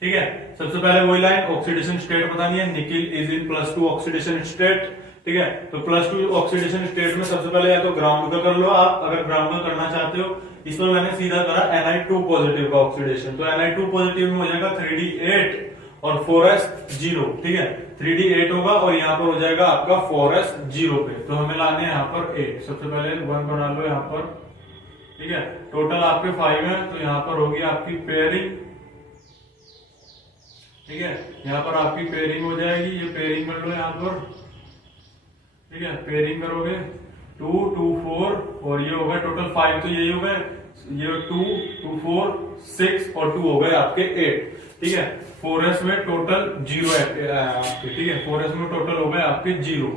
ठीक है। सबसे पहले वही लाइन, ऑक्सीडेशन स्टेट बतानी है, nickel is in +2 oxidation state, ठीक है। तो +2 ऑक्सीडेशन स्टेट में सबसे पहले या तो ग्राउंड का कर लो आप, अगर ग्राउंड का करना चाहते हो। इसमें मैंने सीधा करा Ni2 पॉजिटिव का ऑक्सीडेशन, तो Ni2 पॉजिटिव में हो जाएगा 3D8 और 4s0, ठीक है। 3D8 होगा और यहाँ पर हो जाएगा आपका 4s0 पे, तो हमें लाने यहाँ पर 8। सबसे पहले 1 बना लो यहाँ पर, ठीक है। टोटल आपके 5 है, तो यहाँ पर होगी आपकी पेयरिंग, ठीक है। यहाँ पर आपकी पेयरिंग हो जाएगी, ये पेयरिंग कर लो यहाँ पर, ठीक है। पेयरिंग करोगे 2 2 4 और ये हो गए टोटल 5, तो यही हो गए, ये 2 2 4 6 और 2 हो गए आपके 8, ठीक है। 4s में टोटल 0 है आपके, ठीक है। 4s में टोटल हो गए आपके 0।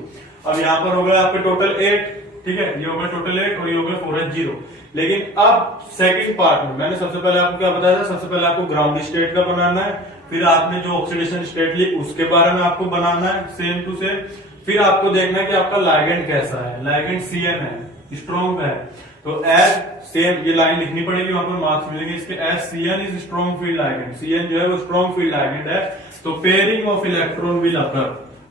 अब यहाँ पर हो गए आपके टोटल 8, ठीक है। ये हो गए टोटल 8 और ये हो गए 4s0। लेकिन अब सेकंड पार्ट में मैंने सबसे पहले आपको क्या बताया था, सबसे पहले आपको ग्राउंड स्टेट का बनाना है, फिर आपने जो ऑक्सीडेशन स्टेट ली उसके बारे में आपको बनाना है सेम टू सेम। फिर आपको देखना है कि आपका लाइगेंड कैसा है, लाइगेंड CN है, स्ट्रॉन्ग है, तो एज सेम ये लाइन लिखनी पड़ेगी, वहां पर मार्क्स मिलेंगे इसके। As CN is strong field ligand, CN जो है वो स्ट्रॉन्ग फील्ड लाइगेंड है, तो pairing of electron will occur,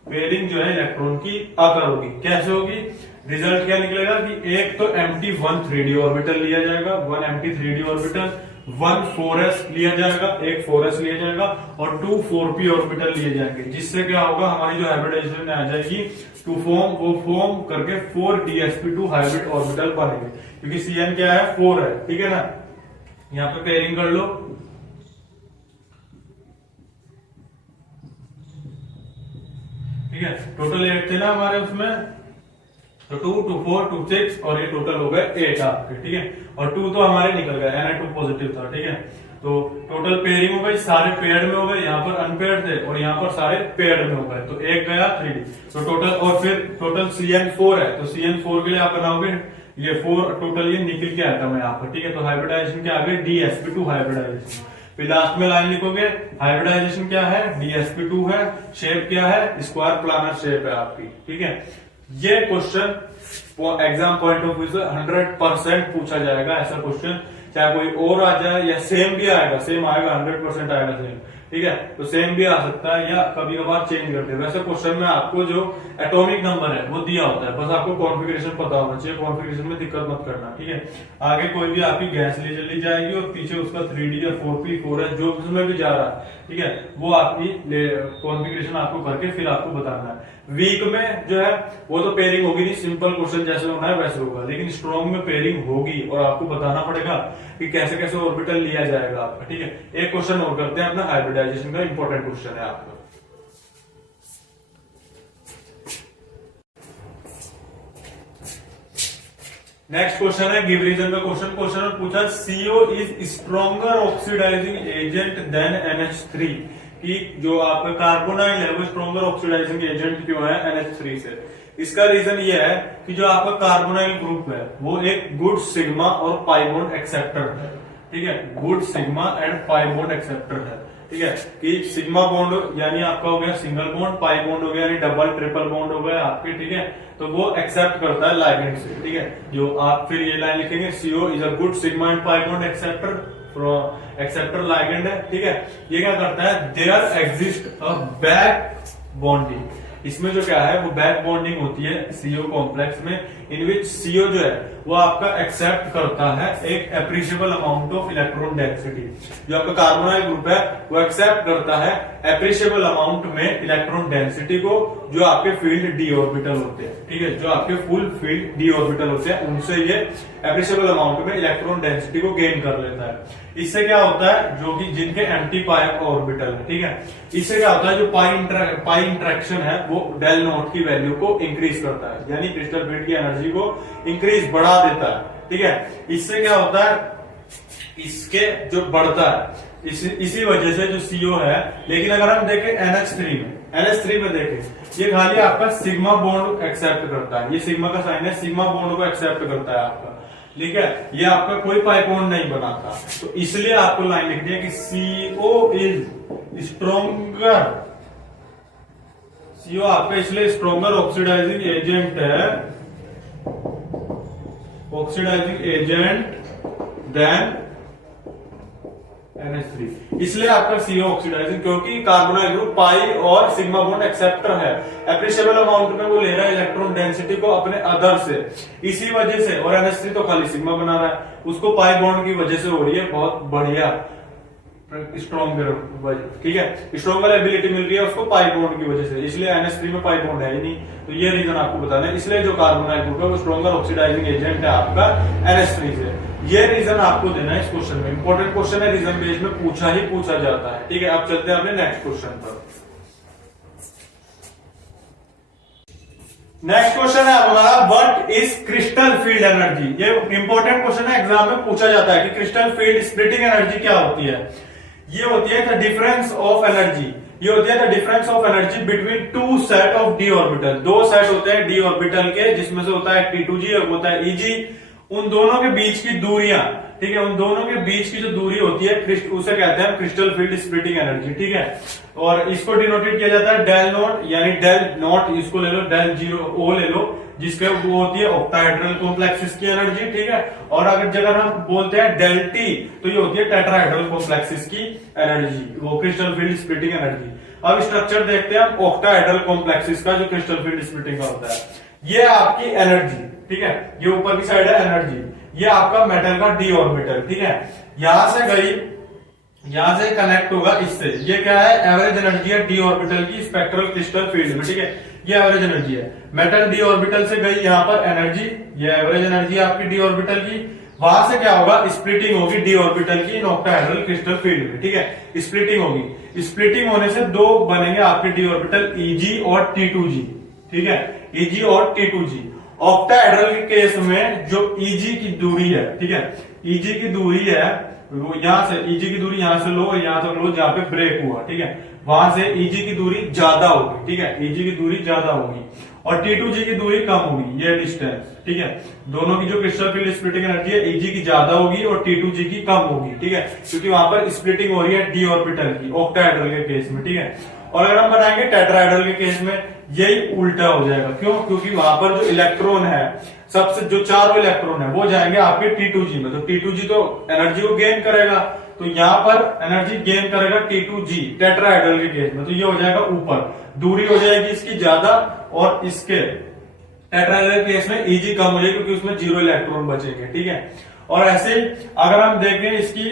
pairing जो है इलेक्ट्रॉन की अकर होगी। कैसे होगी, रिजल्ट क्या निकलेगा कि एक तो एम्प्टी 1 3D ऑर्बिटल लिया जाएगा, 1 एम्प्टी 3D ऑर्बिटल, 1 4s लिया जाएगा, एक 4s लिया जाएगा और 2 4p ऑर्बिटल लिए जाएंगे, जिससे क्या होगा हमारी जो हाइब्रिडाइजेशन आ जाएगी टू फॉर्म, वो फॉर्म करके 4dsp2 हाइब्रिड ऑर्बिटल बनेंगे, क्योंकि CN क्या है 4 है, ठीक है ना। यहाँ पे पेयरिंग कर लो, ठीक है। टोटल 8 थे ना हमारे उसमें, तो 2 2 4 2 6 और ये टोटल हो गए 8 आपके, ठीक है। और 2 तो हमारे निकल गए, Ni2 पॉजिटिव था, ठीक है। तो टोटल पेयरिंग हो गई, सारे पेयर्ड में हो गए, यहाँ पर अनपेयर्ड थे और यहाँ पर सारे पेयर्ड में हो गए, तो एक गया 3D, तो टोटल। और फिर टोटल CN4 है, तो CN4 के लिए आप बनाओगे ये 4 टोटल, ये निकल के आइटम है यहाँ पर, ठीक है। तो हाइब्रिडाइजेशन क्या आ गया, DsP2 हाइब्रिडाइजेशन। फिर लास्ट में लाइन लिखोगे, हाइब्रिडाइजेशन क्या है, DsP2 है, शेप क्या है, स्क्वायर प्लानर शेप है आपकी, ठीक है। ये question exam point of view से 100% पूछा जाएगा, ऐसा क्वेश्चन चाहे कोई और आ जाए या सेम भी आएगा, सेम आएगा, 100% आएगा सेम, ठीक है। तो सेम भी आ सकता है या कभी कभार चेंज करते हैं। वैसे क्वेश्चन में आपको जो एटॉमिक नंबर है वो दिया होता है, बस आपको कॉन्फ़िगरेशन पता होना चाहिए, कॉन्फ़िगरेशन में दिक्कत मत करना, ठीक है। आगे कोई भी आपकी गैस ले चली जाएगी और पीछे उसका 3D या 4p 4s जो उसमें भी जा रहा है, ठीक है, वो आपकी कॉन्फ़िगरेशन आपको करके फिर आपको बताना है। वीक में जो है वो तो पेयरिंग होगी नहीं, सिंपल क्वेश्चन जैसे होना है वैसे होगा, लेकिन स्ट्रॉन्ग में पेयरिंग होगी और आपको बताना पड़ेगा कि कैसे कैसे ऑर्बिटल लिया जाएगा आपका, ठीक है। एक क्वेश्चन और करते हैं अपना, हाइब्रिडाइजेशन का इंपॉर्टेंट क्वेश्चन है आपका। नेक्स्ट क्वेश्चन है गिव रीजन का क्वेश्चन में पूछा CO is stronger oxidizing agent than NH3, कि जो आपका कार्बोनाइल है वो स्ट्रॉन्गर ऑक्सीडाइजिंग एजेंट क्यों है NH3 से। इसका रीजन ये है कि जो आपका कार्बोनाइल ग्रुप है वो एक गुड सिग्मा और पाई बॉन्ड एक्सेप्टर है, ठीक है, good sigma and pi bond acceptor है, ठीक है, कि सिग्मा बॉन्ड यानी आपका हो गया सिंगल बॉन्ड, पाई बॉन्ड हो गया यानी डबल ट्रिपल बॉन्ड हो गया आपके, ठीक है, तो वो एक्सेप्ट करता है लाइगेंड से, ठीक है। जो आप फिर ये लाइन लिखेंगे CO is a good sigma and pi bond acceptor ligand है, ठीक है। ये क्या करता है, there exist a back bonding, इसमें जो क्या है वो बैक बॉन्डिंग होती है CO कॉम्प्लेक्स में, इन विच CO जो है वो आपका एक्सेप्ट करता है एक appreciable amount of electron density. जो आपका कार्बोनाइल ग्रुप है वो एक्सेप्ट करता है एप्रिशिएबल अमाउंट में इलेक्ट्रॉन डेंसिटी को, जो आपके फील्ड डी ऑर्बिटल होते हैं, ठीक है, जो आपके फुल फील्ड डी ऑर्बिटल होते हैं उनसे ये एप्रिशिएबल अमाउंट में इलेक्ट्रॉन डेंसिटी को गेन कर लेता है। इससे क्या होता है, जो कि जिनके एम्प्टी पाई ऑर्बिटल है, ठीक है, इससे क्या होता है, जो पाई इंटरेक्शन है वो डेल नॉट की वैल्यू को इंक्रीज करता है, यानी क्रिस्टल फील्ड की एनर्जी को इंक्रीज बढ़ा देता है, ठीक है। इससे क्या होता है, इसके जो बढ़ता है इसी वजह से जो CO है। लेकिन अगर हम देखें NH3 में देखें, ये खाली आपका सिग्मा बॉन्ड एक्सेप्ट करता है, ये सिग्मा का साइन है, सिग्मा बॉन्ड को एक्सेप्ट करता है आपका, ठीक है, ये आपका कोई पाई बॉन्ड नहीं बनाता, तो इसलिए आपको लाइन लिखनी है कि CO इज स्ट्रोंगर, CO आपका इसलिए स्ट्रोंगर ऑक्सीडाइजिंग एजेंट है, ऑक्सीडाइजिंग एजेंट देन NH3, इसलिए आपका CO ऑक्सीडाइजिंग, क्योंकि कार्बोनाइल ग्रुप पाई और सिग्मा बॉन्ड एक्सेप्टर है, एप्रिशिएबल अमाउंट में वो ले रहा है इलेक्ट्रॉन डेंसिटी को अपने अदर से, इसी वजह से, और NH3 तो खाली सिग्मा बना रहा है, उसको पाई बॉन्ड की वजह से हो रही है बहुत बढ़िया स्ट्रॉन्गर, ठीक है, स्ट्रॉन्गर एबिलिटी मिल रही है उसको पाई बॉन्ड की वजह से, इसलिए NH3 में पाई बॉन्ड है ही नहीं, तो ये रीजन आपको बताना है। इसलिए जो कार्बोनाइल ग्रुप है वो स्ट्रॉन्गर ऑक्सीडाइजिंग एजेंट है आपका NH3 से, ये रीजन आपको देना है इस क्वेश्चन में, इंपॉर्टेंट क्वेश्चन है, रीजन बेस में पूछा जाता है, ठीक है। अब चलते हैं अपने नेक्स्ट क्वेश्चन पर। नेक्स्ट क्वेश्चन है हमारा, what is crystal field energy. ये इंपॉर्टेंट क्वेश्चन है, एग्जाम में पूछा जाता है कि क्रिस्टल फील्ड स्प्लिटिंग एनर्जी क्या होती है। ये होती है द डिफरेंस ऑफ एनर्जी, ये होती है the difference of energy between two set of D orbital, दो सेट होते हैं डी ऑर्बिटल के, जिसमें से होता है T2G और होता है EG, उन दोनों के बीच की दूरियां, ठीक है, उन दोनों के बीच की जो दूरी होती है उसे कहते हैं क्रिस्टल फील्ड स्प्लिटिंग एनर्जी, ठीक है। और इसको डिनोटेड किया जाता है डेल नॉट, यानी डेल नॉट इसको ले लो, डेल 0 O ले लो, जिसके वो होती है ऑक्टाहेड्रल कॉम्प्लेक्सेस की एनर्जी, ठीक है। और अगर हम बोलते हैं डेल T तो ये होती है टेट्राहेड्रल कॉम्प्लेक्सेस की एनर्जी, वो क्रिस्टल फील्ड स्प्लिटिंग एनर्जी। अब स्ट्रक्चर देखते हैं हम ऑक्टाहेड्रल कॉम्प्लेक्सेस का, जो क्रिस्टल फील्ड स्प्लिटिंग का होता है। ये आपकी एनर्जी, ठीक है, ये ऊपर की साइड है एनर्जी, ये आपका मेटल का डी ऑर्बिटल, ठीक है, यहां से गई, यहां से कनेक्ट होगा इससे, ये क्या है, एवरेज एनर्जी है डी ऑर्बिटल की स्पेक्ट्रल क्रिस्टल फील्ड में, ठीक है, ये एवरेज एनर्जी है। मेटल डी ऑर्बिटल से गई यहां पर एनर्जी, ये एवरेज एनर्जी आपकी डी ऑर्बिटल की, वहां से क्या होगा, स्प्लिटिंग होगी डी ऑर्बिटल की ऑक्टाहेड्रल क्रिस्टल फील्ड में, ठीक है, स्प्लिटिंग होगी, स्प्लिटिंग होने से दो बनेंगे आपके डी ऑर्बिटल EG और T2G, ठीक है, EG और T2G। ऑक्टाहेड्रल के केस में जो EG की दूरी है, ठीक है, EG की दूरी है वो यहां से, EG की दूरी यहां से लो और यहां तक लो जहां पे ब्रेक हुआ, ठीक है, वहां से EG की दूरी ज्यादा होगी, ठीक है, EG की दूरी ज्यादा होगी और T2G की दूरी कम होगी, ये डिस्टेंस, ठीक है, दोनों की जो क्रिस्टल फील्ड स्प्लिटिंग एनर्जी है EG की ज्यादा होगी और T2G की कम होगी, ठीक है, क्योंकि वहां पर स्प्लिटिंग हो रही है डी ऑर्बिटल की ऑक्टाहेड्रल के केस में, ठीक है। और अगर हम बनाएंगे टेट्राहेड्रल के केस में यही उल्टा हो जाएगा, क्यों, क्योंकि वहां पर जो इलेक्ट्रॉन है, सबसे जो चारों इलेक्ट्रॉन है वो जाएंगे आपके T2G में, तो T2G तो एनर्जी को गेन करेगा, तो यहां पर एनर्जी गेन करेगा T2G टेट्राहेड्रल के केस में, तो ये हो जाएगा ऊपर, दूरी हो जाएगी इसकी ज्यादा, और इसके टेट्राहेड्रल के केस में EG कम हो जाएगी क्योंकि उसमें 0 इलेक्ट्रॉन बचेंगे, ठीक है। और ऐसे अगर हम देखें इसकी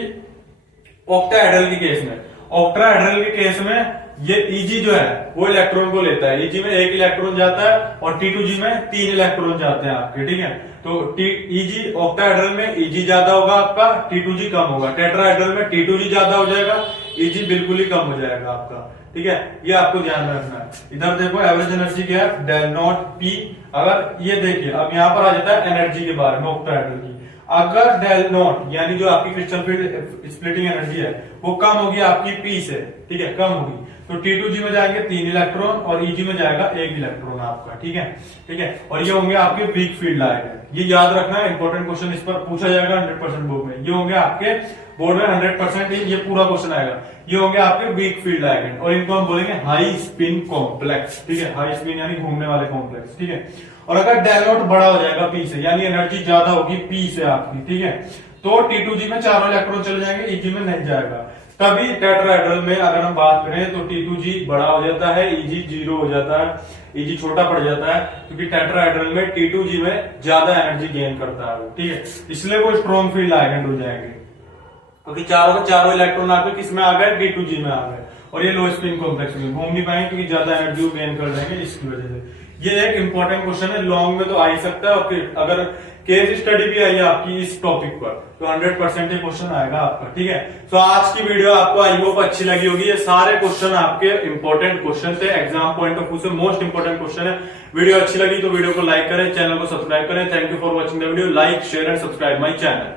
ऑक्टाहेड्रल के केस में, ऑक्टाहेड्रल के केस में ये EG जो है वो इलेक्ट्रॉन को लेता है, EG में 1 इलेक्ट्रॉन जाता है और T2G में 3 इलेक्ट्रॉन जाते हैं आपके, ठीक है। तो EG ऑक्टाहेड्रल में EG ज्यादा होगा आपका, T2G कम होगा, टेट्राहेड्रल में T2G ज्यादा हो जाएगा, Eg बिल्कुल ही कम हो जाएगा आपका। ठीक है, ये आपको ध्यान में रखना है। इधर देखो एवरेज एनर्जी क्या है, डेल नॉट पी। अगर ये देखिए अब यहाँ पर आ जाता है एनर्जी के बारे में, ऑक्टाहेड्रल की। अगर डेल नॉट यानी जो आपकी क्रिस्टल फील्ड स्प्लिटिंग एनर्जी है वो कम होगी आपकी पी से, ठीक है, कम होगी, तो T2G में जाएंगे 3 इलेक्ट्रॉन और Eg में जाएगा 1 इलेक्ट्रॉन आपका। ठीक है, ठीक है, और ये होंगे आपके वीक फील्ड लाइगेंड। ये याद रखना है, इंपॉर्टेंट क्वेश्चन इस पर पूछा जाएगा 100% बोर्ड में। ये होंगे आपके बोर्ड में 100% ये पूरा क्वेश्चन आएगा। ये होंगे आपके वीक फील्ड लाइगेंड और इनको हम बोलेंगे हाई स्पिन कॉम्प्लेक्स। ठीक है, हाई स्पिन यानी घूमने वाले कॉम्प्लेक्स। ठीक है, और अगर डेल नॉट बड़ा हो जाएगा पी से, यानी एनर्जी ज्यादा होगी पी से आपकी, ठीक है, तो T2G में 4 इलेक्ट्रॉन चले जाएंगे, Eg में नहीं जाएगा। तभी टेट्राहेड्रल में अगर हम बात करें तो T2G बड़ा हो जाता है, Eg 0 हो जाता है, Eg छोटा पड़ जाता है, क्योंकि टेट्राहेड्रल में T2G में ज्यादा एनर्जी गेन करता है वो। ठीक है, इसलिए वो स्ट्रॉन्ग फील्ड लाइगेंड हो जाएंगे, क्योंकि चारों इलेक्ट्रॉन आपके किसमें आ गए, T2G में आ गए, और ये लो स्पिन कॉम्प्लेक्स में घूम नहीं पाएंगे क्योंकि ज्यादा एनर्जी गेन कर जाएंगे, इसकी वजह से। ये एक इंपॉर्टेंट क्वेश्चन है, लॉन्ग में तो आ ही सकता है, और फिर अगर केस स्टडी भी आई आपकी इस टॉपिक पर तो 100% ये क्वेश्चन आएगा आपका। ठीक है, तो आज की वीडियो आपको आई होप अच्छी लगी होगी। ये सारे क्वेश्चन आपके इंपॉर्टेंट क्वेश्चन थे, एग्जाम पॉइंट ऑफ व्यू से मोस्ट इंपॉर्टेंट क्वेश्चन है। वीडियो अच्छी लगी तो वीडियो को लाइक करें, चैनल को सब्सक्राइब करें। Thank you for watching the video. Like share and subscribe my channel.